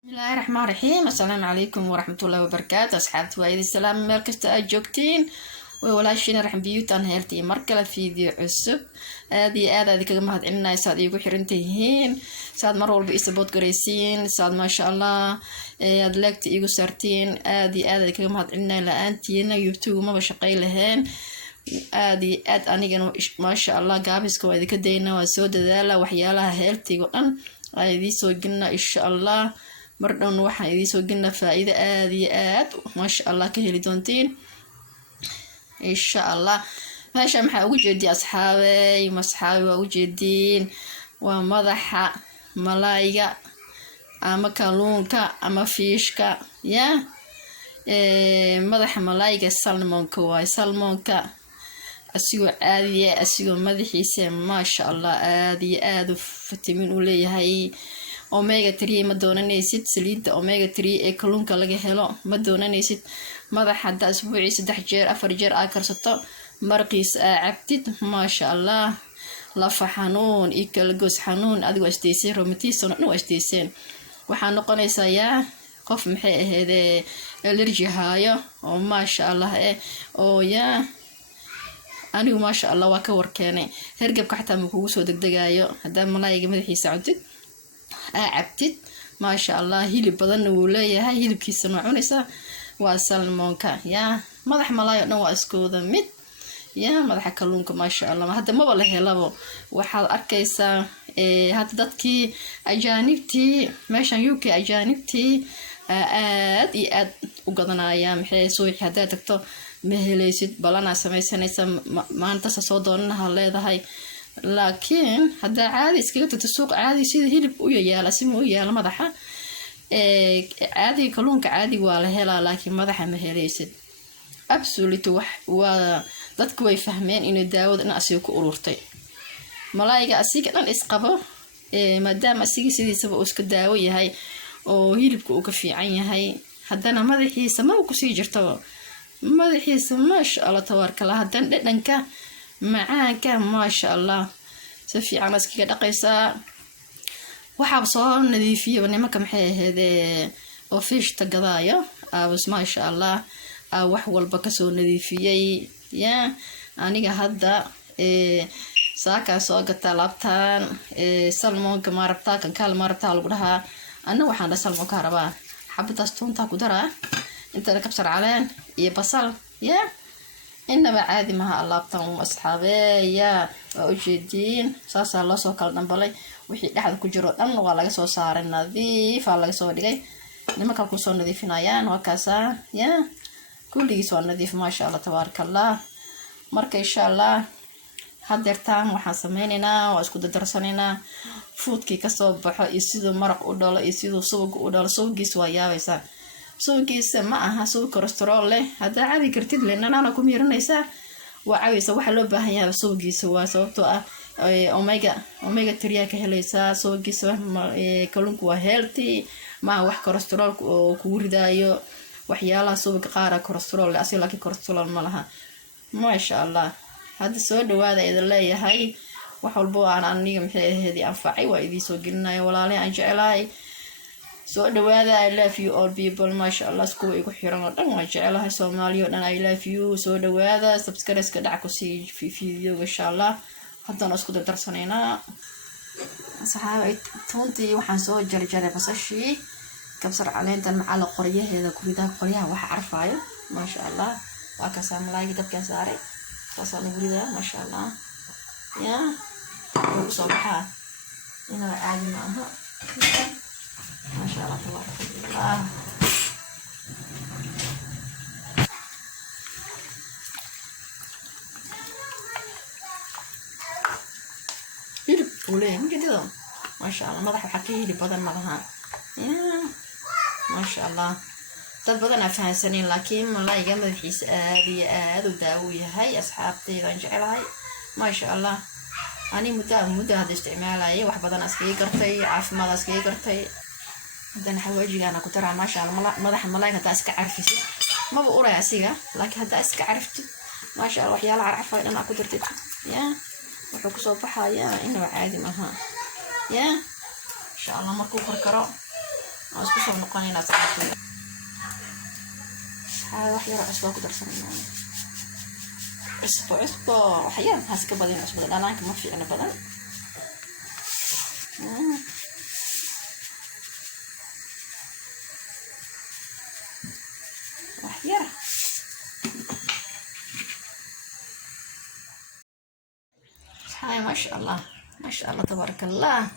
بسم الله الرحمن الرحيم. السلام عليكم ورحمة الله وبركاته. أصحابتي وعيد السلام مeel kasta aad joogtiin way walaashiina raxan biyuutan heertii mar kale fiideo cusub aad iyo aad kaga mahadcelinaysa aad iigu xiran tihiin saad mar walba isabood gareysiin saad maasha Allah aad leegta iigu saartiin aad iyo aad kaga mahadcelinay la'aantiina YouTube ma shaqay lahayn aad iyo aad anigana maasha Allah gaabiska waa idinka deynaa waa soo dadaala waxyaalaha heertiga dhan ay idin soo gina insha Allah mardhown waxaan idin soo gina faa'iido aad iyo aad maasha Allah ka heli doontiin insha Allah meesha maxaa ugu jeedii asxaabay waa ugu jeediin waa madaxa malaayga ama kalluunka ama fiishka ya madaxa malaayga salmonka waa salmonka asigoo caadiye asigoo madaxiisa maasha Allah aad iyo aad fitamiin u leeyahay omega 3 ma doonanaysid saliida omega 3 ee kalluunka laga helo ma doonanaysid madaxa hadda isbuucii 3 jeer 4 jeer aad karsato marqiis cabtid maasha Allah lafa xanuun iyo kala goos xanuun adigoo isdeysay rheumatism oo isdeyseen waxaa noqonaysaa yaa qof maxay ahayd allergy haayo oo maasha Allah oo yaa anigu maasha Allah waa ka warkeenay hergebka xataa ma kugu soo degdegayo hadaa malaayga madaxiisa cuntid cabtid maasha Allah hilib badan uu leeyahay hilibkiisa ma cunaysa waa salmonka ya madax malaayo dhan waa iskooda mid ya madaxa kalluunka maasha Allah hadda ma wala helabo waxaad arkaysaa hadda dadkii ajaanibtii meeshan UK ajaanibtii aad iyo aad u gadanaya maxay soo hadaa tagto ma helaysid balana samaysanaysa maanta soo doonanaha leedahay laakiin hadaa caadi iskaga tagto suuq caadi sida hilib u yaala si uu yaala madaxa caadi kalluunka caadi waa la helaa laakiin madaxa ma helaysid absolutely waa dadku way fahmeen in daawada in asiga ku ururtay malaayga asiga dhan isqabo maadaama asiga sidiisaba uu iska daawo yahay oo hilibku uu ka fiican yahay hadana madaxiisa ma ku sii jirto madaxiisa maasha Allah tabaarkalla hadan dhadhanka macaanka maasha Allah si fiican iskaga dhaqaysaa waxaa soo nadiifiyay nimanka maxay ahayd oo fiishta gadaayo aabus maasha Allah wax walba ka soo nadiifiyay ya aniga hadda saaka soo gata laabtaan salmonka ma rabtaa kan kale ma rabtaa lagu dhahaa anna waxaan salmonka rabaa xabadaas toonta ku daraa inta la kabsar caleen iyo basal ya inaba caadi maha alaabtan asxaabey ya waa ujeediin saasa loo soo kala dhambalay wixii dhaxda ku jiro dhan waa laga soo saaray nadiif laga soo dhigay nimanka ku soo nadiifinayaan waa kaasa ya kulligiis waa nadiif maasha Allah tabaarakallah marka insha Allah hadeertaan waxaan sameynaynaa waa isku dardarsanaynaa foodkii ka soo baxo iyo sidoo maraq u dhalo iyo sidoo subag u dhalo subagiis waa yaabaysa subagiisa ma aha subag cholesterol leh hadaa cabi kartid leenana ku miiranaysa waa cabaysa waxa loo baahan yahay subagiisa waa sababtoo ah omega 3 ka helaysa subagiisa kalluunku waa healthy ma wax cholesterol oo ku ridaayo waxyaalaha subag qaar cholesterol leh asii laakiin cholesterol ma laha maasha Allah hadda soo dhawaada idin leeyahay wax walba aan aniga maxay ahayd anfacay waa idin soo gelinayo walaalahay aan jecelahay soo dhawaada I love you all people maasha Allah isku igu xiran oo dhan waan jecelahay Soomaaliyo dhan I love you soo dhawaada subscribe ka dhac ku sii video insha Allah haddana isku dardarsanaynaa saxaabay toontii waxaan soo jarjaray basashii kabsar caleentan macal qoryaheeda qoryaha waxa arfaayo maasha Allah waa ka saamlayga dadka saaray saasaan gurida maasha Allah ya oo soo baxaa inaa caadi ma aha maasha Allah tabaarakallah hilib ulee mujadido maasha Allah madaxa waxa ka hilib badan malaha ya maasha Allah dad badan aan fahansanin laakiin malaayga madaxiisa aad iyo aad u daawo yahay asxaabtayda aan jecelahay maasha Allah ani muddo hada isticmaalay wax badan askay gartay caafimaad askay gartay hadana xawaajigaana ku taraa maasha Allah madaxa malaayga taa iska carfisid ma u uray asiga laakiin hada iska carftid maasha Allah waxyaalaha carfay dhan ku dartid ya wuxuu ku soo baxaya inuu caadi maaha ya insha Allah markuu karo اسكو نقونينا صافي هذا واحد يروح اسبوع كدر سنين اسبوع حيان هاسك بدين اسبوع انا ما في انا بدن وحيرة هاي ما شاء الله ما شاء الله تبارك الله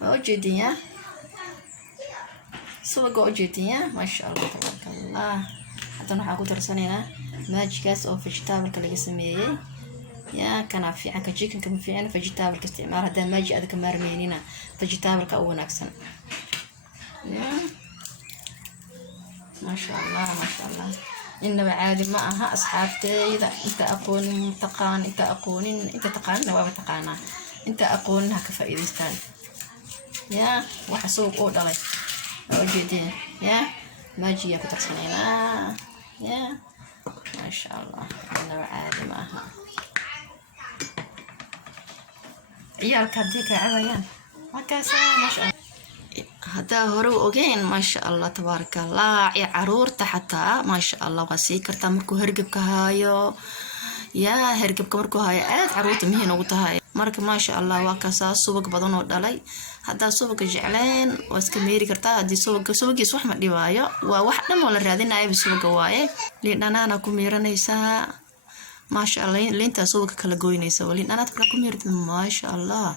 وجدية سوق وجدية ما شاء الله تبارك الله حتى نحن أقول ترسانينا ماجيكاس أو فيجيتابل كلا يسميه يا كان في عنك جيكن كم في عنا فيجيتابل كاستعمال هذا ماجي هذا كمارمينينا فيجيتابل كأول أحسن ما شاء الله ما شاء الله إنما عادي معها أصحابتي إذا أنت أكون تقان أنت أكون أنت تقان نواب تقانا أنت أكونها كفائدتان يا وحسوق أو دلي وجدين يا ماجي كتر سنينا يا ما شاء الله إنما عادي معها عيال كديك عبيان ما كاسا ما شاء الله هذا هرو أوجين ما شاء الله تبارك الله يا عرور حتى ما شاء الله وسيكر تمركو هرجب كهايو يا هرجب كمركو هاي عرور تمهين وقتها مرك ما شاء الله وكاسا سوق بدن ودلي هذا سوق جعلين واسكميري كرتا هذه سوق يسوح ما ديوايا وواحد ولا رادين نايب سوق وايه لأن أنا كميرانيسا ما شاء الله اللي أنت سوق كلا جوينيسا ولين أنا تبغى كميرت ما شاء الله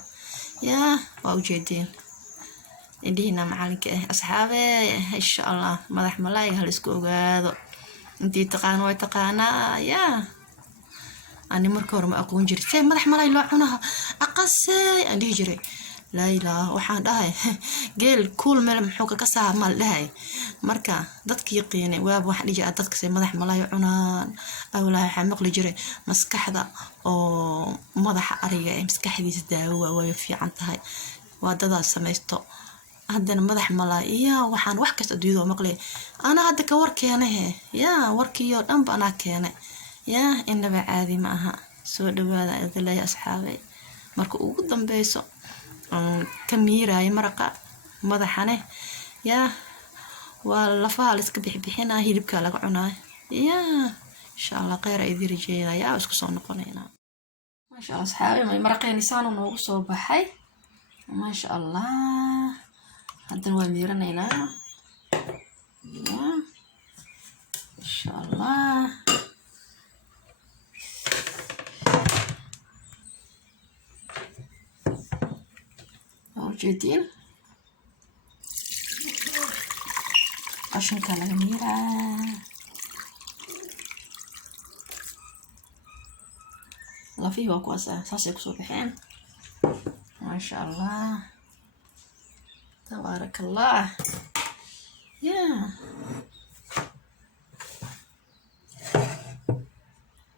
يا واوجدين إدينا معلك أصحابي إن شاء الله مدح ملاي هالسكوب هذا أنتي تقان وتقانا يا أنا مركور ما أكون جري مدح ملاي لعنها أقصي أدي جري لا إله وحد هاي قال كل ما محوك كسر مال هاي مركا ضدك يقيني واب واحد يجي ضدك سي مدح ملاي عنان أو لا حمق لي جري مسكحة أو مدح أريجا مسكحة دي تداوى ويفي عنتها وهذا سميستو هادنا مدح ملايا وحان wax kasta duudo maqlay ana hadda ka warkeenahay ya warkiyo dhanba ana keenay ya inaba caadi ma aha soo dhawaada adilay asxaabay marka ugu dambeeyso ka miiray maraqa madaxane ya waa lafaha la iska bixinaa hilibka laga cunaa ya insha Allah khayr ay dirjeena ya isku soo noqonayna ma sha Allah asxaabay maraqeeni saano noogu soo baxay ma sha Allah هذا هو ميرنا إن شاء الله موجودين عشان كان ميرة الله فيه وكواسة صاصيك صبحين ما شاء الله تبارك الله يا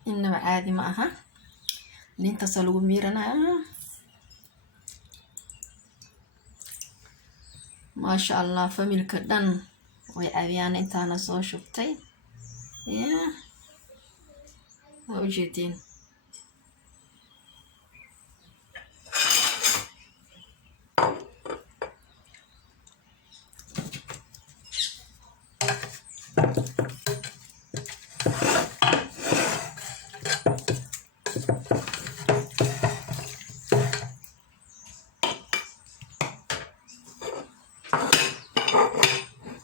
إنما عادي معها اللي انت سلوه ميرنا ما شاء الله فميل كدن ويعبيان انت انا سو شفتي يا موجودين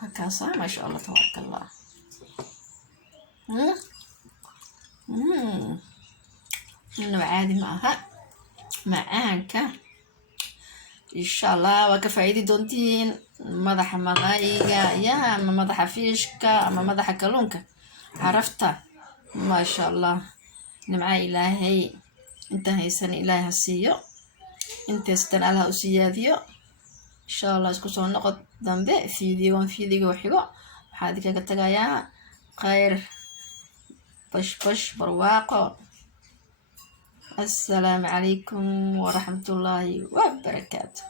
هكذا ما شاء الله تبارك الله إنه عادي معها معانك إن شاء الله وكفايدي دونتين مدح ملايقة يا أما مدح فيشكا أما مدح كلونك عرفتها ما شاء الله نمع إلهي انت هيسان إلهي هسيو انت استنالها أسياديو إن شاء الله اسكو سو نقد dambe fiidigo xigo waxaad kaga tagayaa khayr bash barwaaqo assalaamu calaykum waraxmatullaahi wabarakaatu